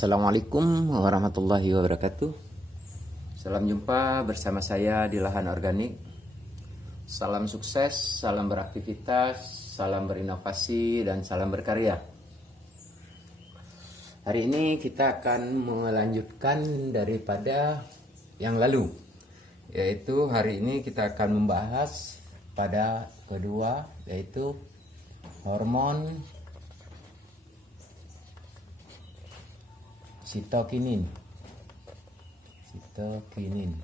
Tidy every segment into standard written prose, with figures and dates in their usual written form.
Assalamualaikum warahmatullahi wabarakatuh. Salam jumpa bersama saya di Lahan Organik. Salam sukses, salam beraktivitas, salam berinovasi, dan salam berkarya. Hari ini kita akan melanjutkan daripada yang lalu, yaitu hari ini kita akan membahas pada kedua, yaitu hormon sitokinin. Sitokinin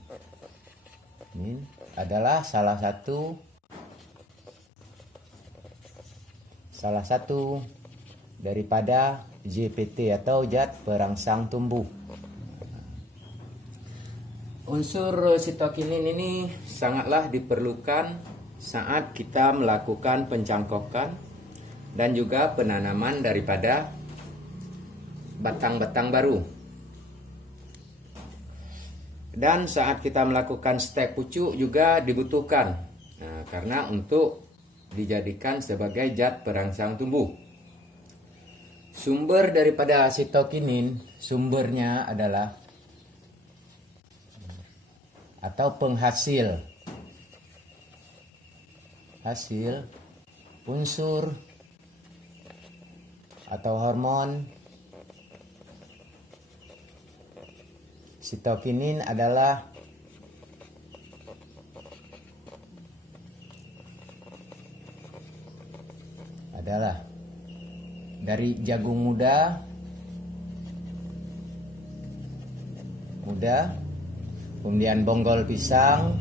ini adalah salah satu daripada ZPT atau zat perangsang tumbuh. Unsur sitokinin ini sangatlah diperlukan saat kita melakukan pencangkokan dan juga penanaman daripada batang-batang baru. Dan saat kita melakukan stek pucuk juga dibutuhkan, karena untuk dijadikan sebagai zat perangsang tumbuh. Sumber daripada sitokinin, sumbernya adalah atau penghasil unsur atau hormon sitokinin adalah dari jagung muda, kemudian bonggol pisang,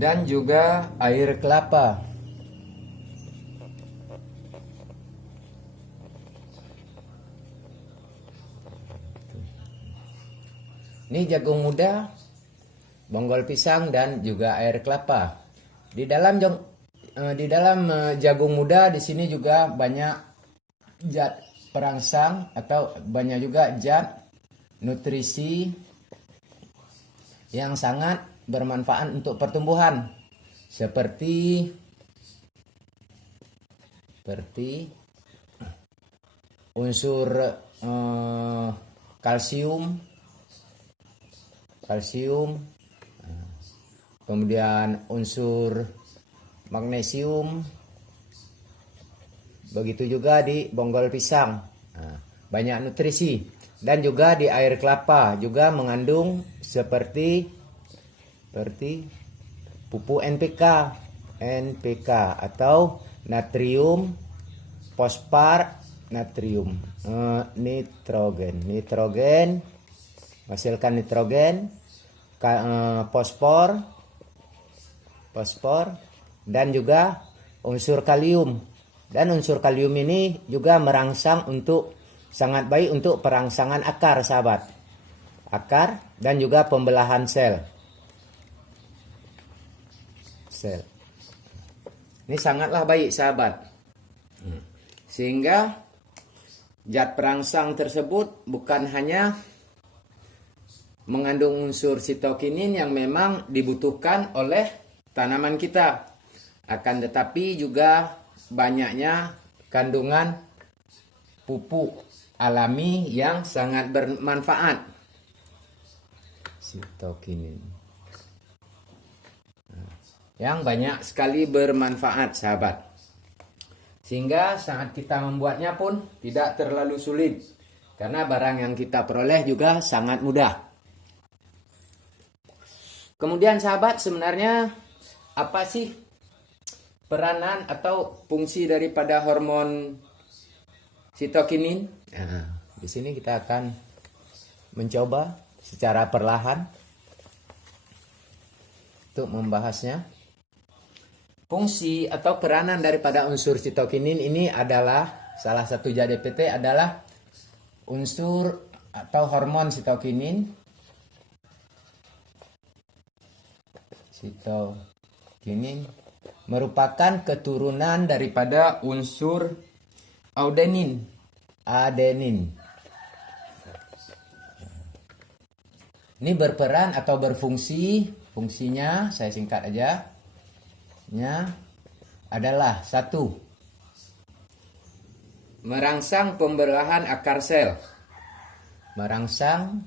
dan juga air kelapa. Ini jagung muda, bonggol pisang, dan juga air kelapa. Di dalam jagung muda di sini juga banyak zat perangsang atau banyak juga zat nutrisi yang sangat bermanfaat untuk pertumbuhan, seperti unsur kalsium, kemudian unsur magnesium, begitu juga di bonggol pisang, banyak nutrisi. Dan juga di air kelapa juga mengandung seperti pupuk NPK atau natrium, fosfat, natrium, nitrogen, menghasilkan nitrogen, fosfor, dan juga unsur kalium. Dan unsur kalium ini juga sangat baik untuk perangsangan akar, sahabat. Akar dan juga pembelahan sel. Ini sangatlah baik, sahabat. Sehingga zat perangsang tersebut bukan hanya mengandung unsur sitokinin yang memang dibutuhkan oleh tanaman kita, akan tetapi juga banyaknya kandungan pupuk alami yang sangat bermanfaat. Sitokinin yang banyak sekali bermanfaat, sahabat, sehingga saat kita membuatnya pun tidak terlalu sulit, karena barang yang kita peroleh juga sangat mudah. Kemudian, sahabat, sebenarnya apa sih peranan atau fungsi daripada hormon sitokinin? Di sini kita akan mencoba secara perlahan untuk membahasnya. Fungsi atau peranan daripada unsur sitokinin ini adalah salah satu zat DPT adalah unsur atau hormon sitokinin. Sitokinin merupakan keturunan daripada unsur adenin. Ini berperan atau berfungsi, fungsinya saya singkat aja. adalah satu, merangsang pembelahan akar sel. Merangsang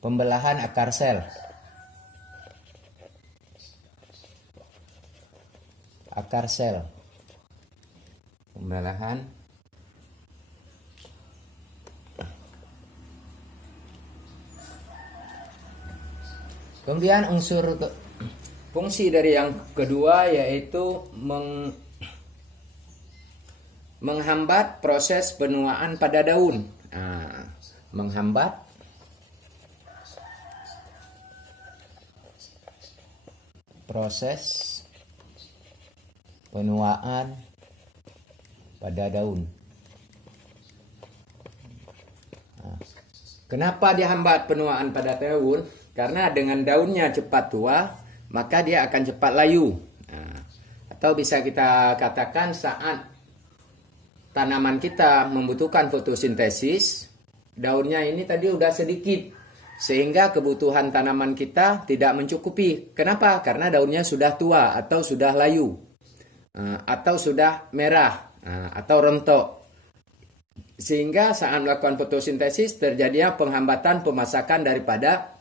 pembelahan akar sel. Akar sel. Pembelahan kemudian fungsi dari yang kedua yaitu menghambat proses penuaan pada daun. Menghambat proses penuaan pada daun. Kenapa dihambat penuaan pada daun? Karena dengan daunnya cepat tua, maka dia akan cepat layu. Atau bisa kita katakan saat tanaman kita membutuhkan fotosintesis, daunnya ini tadi udah sedikit, sehingga kebutuhan tanaman kita tidak mencukupi. Kenapa? Karena daunnya sudah tua atau sudah layu, atau sudah merah, atau rontok. Sehingga saat melakukan fotosintesis terjadinya penghambatan pemasakan daripada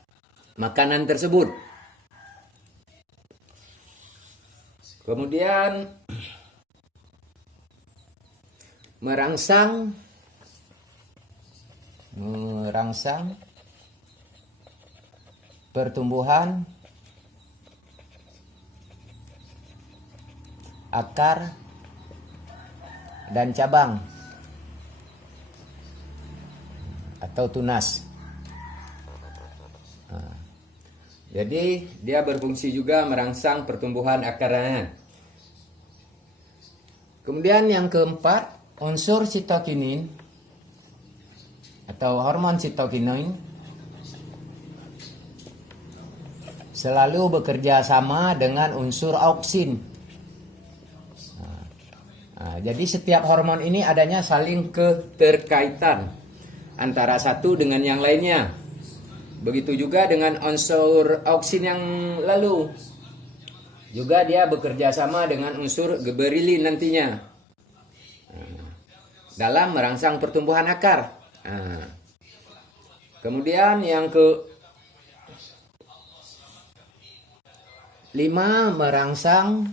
makanan tersebut. Kemudian merangsang pertumbuhan akar dan cabang atau tunas. Jadi dia berfungsi juga merangsang pertumbuhan akarnya. Kemudian yang keempat, unsur sitokinin atau hormon sitokinin selalu bekerja sama dengan unsur auksin. Jadi setiap hormon ini adanya saling keterkaitan antara satu dengan yang lainnya. Begitu juga dengan unsur auksin yang lalu. Juga dia bekerja sama dengan unsur geberilin nantinya. Dalam merangsang pertumbuhan akar. Kemudian yang kelima, merangsang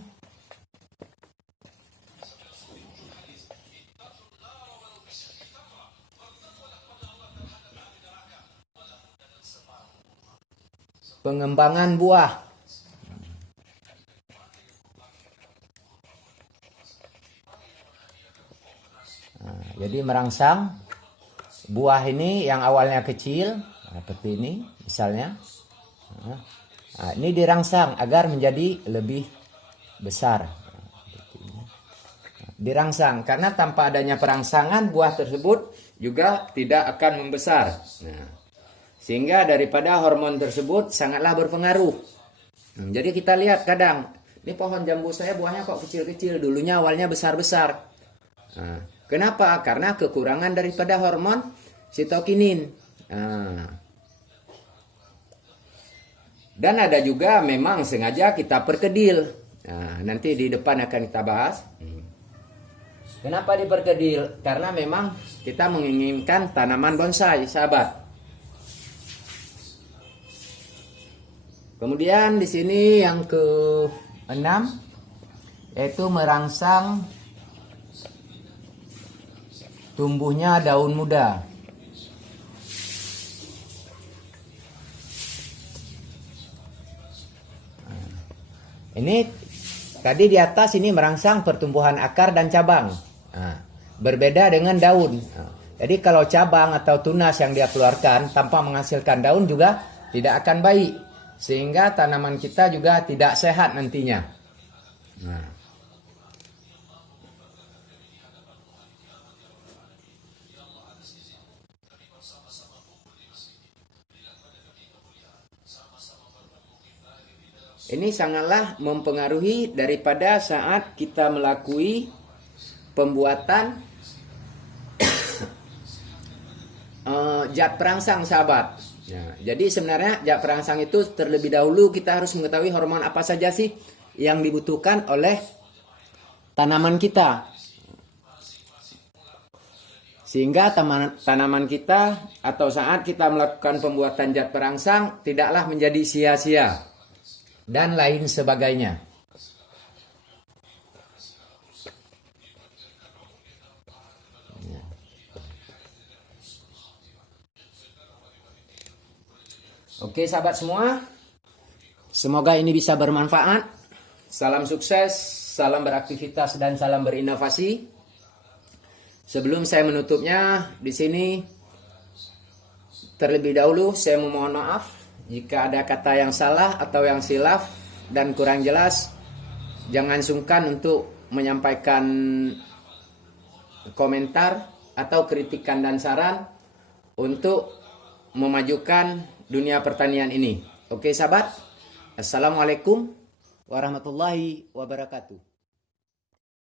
pengembangan buah. Jadi merangsang buah ini yang awalnya kecil, seperti ini misalnya. Ini dirangsang agar menjadi lebih besar. Dirangsang, karena tanpa adanya perangsangan buah tersebut juga tidak akan membesar. Sehingga daripada hormon tersebut sangatlah berpengaruh. Jadi kita lihat kadang, ini pohon jambu saya buahnya kok kecil-kecil, dulunya awalnya besar-besar. Kenapa? Karena kekurangan daripada hormon sitokinin. Dan ada juga memang sengaja kita perkedil. Nanti di depan akan kita bahas. Kenapa diperkedil? Karena memang kita menginginkan tanaman bonsai, sahabat. Kemudian di sini yang ke-6 yaitu merangsang tumbuhnya daun muda. Ini tadi di atas ini merangsang pertumbuhan akar dan cabang. Berbeda dengan daun. Jadi kalau cabang atau tunas yang dia keluarkan tanpa menghasilkan daun juga tidak akan baik. Sehingga tanaman kita juga tidak sehat nantinya. Ini sangatlah mempengaruhi daripada saat kita melakui pembuatan zat perangsang, sahabat. Nah, jadi sebenarnya jak perangsang itu terlebih dahulu kita harus mengetahui hormon apa saja sih yang dibutuhkan oleh tanaman kita. Sehingga tanaman kita atau saat kita melakukan pembuatan zat perangsang tidaklah menjadi sia-sia dan lain sebagainya. Oke sahabat semua, semoga ini bisa bermanfaat. Salam sukses, salam beraktivitas dan salam berinovasi. Sebelum saya menutupnya di sini, terlebih dahulu saya memohon maaf jika ada kata yang salah atau yang silaf dan kurang jelas. Jangan sungkan untuk menyampaikan komentar atau kritikan dan saran untuk memajukan dunia pertanian ini. Oke sahabat, assalamualaikum warahmatullahi wabarakatuh.